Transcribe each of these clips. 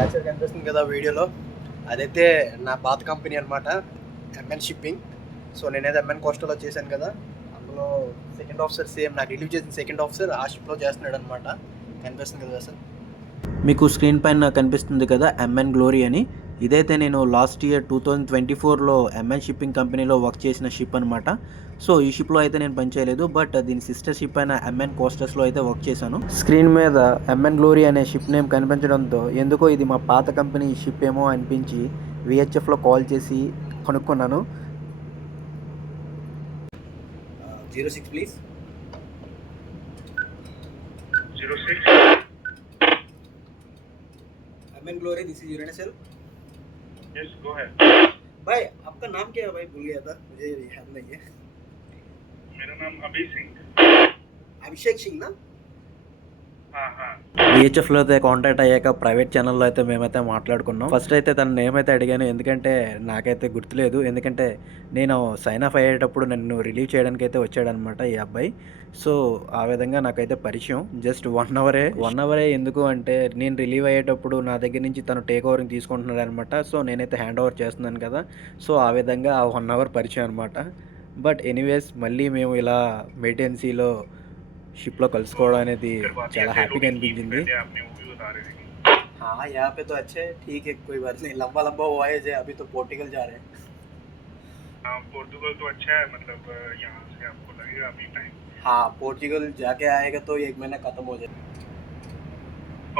యాక్చువల్గా కనిపిస్తుంది కదా వీడియోలో, అదైతే నా పాత కంపెనీ అనమాట, ఎంఎన్ షిప్పింగ్. సో నేనైతే ఎంఎన్ కోస్టల్లో చేశాను కదా, అందులో సెకండ్ ఆఫీసర్ సేమ్ నాకు రిలీవ్ చేసిన సెకండ్ ఆఫీసర్ ఆ షిప్లో చేస్తున్నాడు అనమాట. కనిపిస్తుంది కదా సార్ మీకు స్క్రీన్ పైన కనిపిస్తుంది కదా ఎంఎన్ గ్లోరీ అని. ఇదైతే నేను లాస్ట్ ఇయర్ 2024లో ఎంఎన్ షిప్పింగ్ కంపెనీలో వర్క్ చేసిన షిప్ అనమాట. సో ఈ షిప్లో అయితే నేను పనిచేయలేదు, బట్ దీని సిస్టర్ షిప్ అయిన ఎంఎన్ కోస్టర్స్లో అయితే వర్క్ చేశాను. స్క్రీన్ మీద ఎంఎన్ గ్లోరీ అనే షిప్ నేమ్ కనిపించడంతో ఎందుకో ఇది మా పాత కంపెనీ షిప్ ఏమో అనిపించి విహెచ్ఎఫ్లో కాల్ చేసి కనుక్కున్నాను. 06 please. 06 MN glory, this is यूरेनसेल. Yes go ahead. भाई आपका नाम क्या है भाई? भूल गया था, मुझे याद नहीं है. मेरा नाम अभी सिंह. अभिषेक सिंह ना? हाँ हाँ. విహెచ్ఎఫ్లో అయితే కాంటాక్ట్ అయ్యాక ప్రైవేట్ ఛానల్లో అయితే మేమైతే మాట్లాడుకున్నాం. ఫస్ట్ అయితే తన నేమ్ అయితే అడిగాను, ఎందుకంటే నాకైతే గుర్తులేదు. ఎందుకంటే నేను సైన్ ఆఫ్ అయ్యేటప్పుడు నన్ను రిలీవ్ చేయడానికి అయితే వచ్చాడనమాట ఈ అబ్బాయి. సో ఆ విధంగా నాకైతే పరిచయం. జస్ట్ 1 అవరే ఎందుకు అంటే, నేను రిలీవ్ అయ్యేటప్పుడు నా దగ్గర నుంచి తను టేక్ ఓవర్ని తీసుకుంటున్నాడు అనమాట. సో నేనైతే హ్యాండ్ ఓవర్ చేస్తున్నాను కదా, సో ఆ విధంగా ఆ 1 అవర్ పరిచయం అనమాట. బట్ ఎనీవేస్ మళ్ళీ మేము ఇలా మెయింటెనెన్సీలో షిప్లో కలుసుకోవడం అనేది చాలా హ్యాపీగా అనిపించింది. आपने वो भी बता रहे थे. हाँ यहाँ पे तो अच्छे, ठीक है, कोई बात नहीं. लंबा लंबा वॉयज है, अभी तो पोर्टुगल जा रहे हैं. हाँ पोर्तुगल तो अच्छा है, मतलब यहाँ से आपको लगेगा अभी टाइम. हाँ पोर्टुगल जाके आएगा तो 1 महीना खत्म हो जाएगा.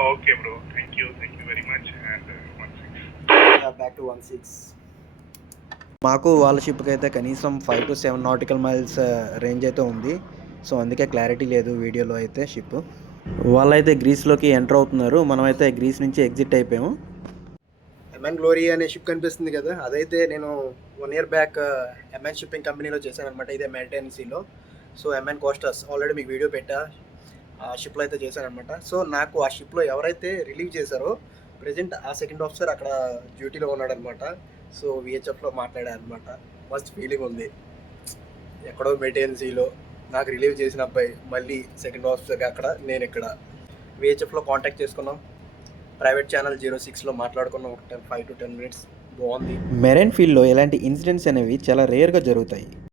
Okay bro, thank you very much. And 16 back to 16. మాకు వాళ్ళ షిప్కి అయితే కనీసం 5 to 7 నాటికల్ మైల్స్ రేంజ్ అయితే ఉంది. సో అందుకే క్లారిటీ లేదు వీడియోలో అయితే షిప్. వాళ్ళైతే గ్రీస్లోకి ఎంటర్ అవుతున్నారు, మనమైతే గ్రీస్ నుంచి ఎగ్జిట్ అయిపోయాము. ఎంఎన్ గ్లోరీ అనే షిప్ కనిపిస్తుంది కదా, అదైతే నేను 1 year బ్యాక్ ఎంఎన్ షిప్పింగ్ కంపెనీలో చేశాను అనమాట, ఇదే మెయింటెనెన్సీలో. సో ఎంఎన్ కోస్టర్స్ ఆల్రెడీ మీకు వీడియో పెట్టా, ఆ షిప్లో అయితే చేశాను అనమాట. సో నాకు ఆ షిప్లో ఎవరైతే రిలీవ్ చేశారో ప్రజెంట్ ఆ సెకండ్ ఆఫీసర్ అక్కడ డ్యూటీలో ఉన్నాడనమాట. సో విహెచ్ఎఫ్లో మాట్లాడారనమాట. మస్త్ ఫీలింగ్ ఉంది, ఎక్కడో మెయింటెనెన్సీలో నాకు రిలీవ్ చేసిన అబ్బాయి మళ్ళీ సెకండ్ ఆఫీసర్గా అక్కడ, నేను ఇక్కడ. విహెచ్ఎఫ్లో కాంటాక్ట్ చేసుకున్నాం, ప్రైవేట్ ఛానల్ 06లో మాట్లాడుకున్నాం ఒక 5 to 10 minutes. బాగుంది. మెరైన్ ఫీల్డ్లో ఇలాంటి ఇన్సిడెంట్స్ అనేవి చాలా రేర్గా జరుగుతాయి.